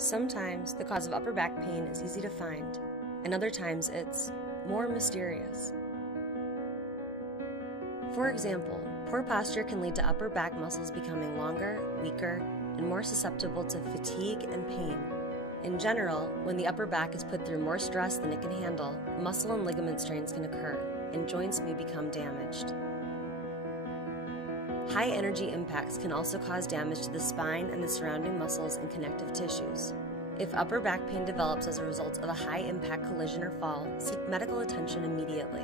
Sometimes the cause of upper back pain is easy to find, and other times it's more mysterious. For example, poor posture can lead to upper back muscles becoming longer, weaker, and more susceptible to fatigue and pain. In general, when the upper back is put through more stress than it can handle, muscle and ligament strains can occur, and joints may become damaged. High energy impacts can also cause damage to the spine and the surrounding muscles and connective tissues. If upper back pain develops as a result of a high impact collision or fall, seek medical attention immediately.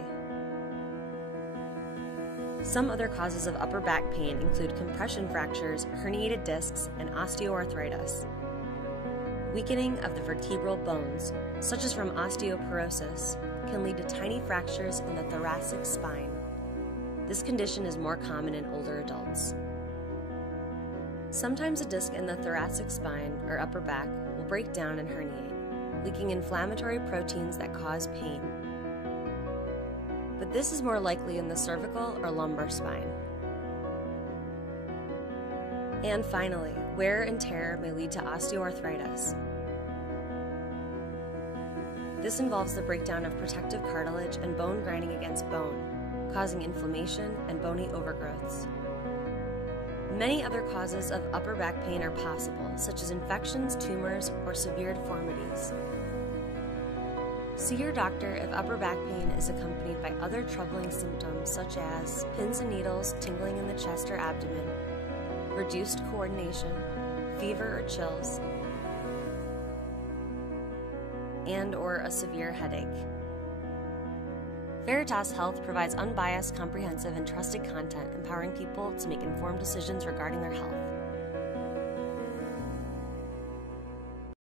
Some other causes of upper back pain include compression fractures, herniated discs, and osteoarthritis. Weakening of the vertebral bones, such as from osteoporosis, can lead to tiny fractures in the thoracic spine. This condition is more common in older adults. Sometimes a disc in the thoracic spine or upper back will break down and herniate, leaking inflammatory proteins that cause pain. But this is more likely in the cervical or lumbar spine. And finally, wear and tear may lead to osteoarthritis. This involves the breakdown of protective cartilage and bone grinding against bone, causing inflammation and bony overgrowths. Many other causes of upper back pain are possible, such as infections, tumors, or severe deformities. See your doctor if upper back pain is accompanied by other troubling symptoms such as pins and needles, tingling in the chest or abdomen, reduced coordination, fever or chills, and/or a severe headache. Veritas Health provides unbiased, comprehensive, and trusted content empowering people to make informed decisions regarding their health.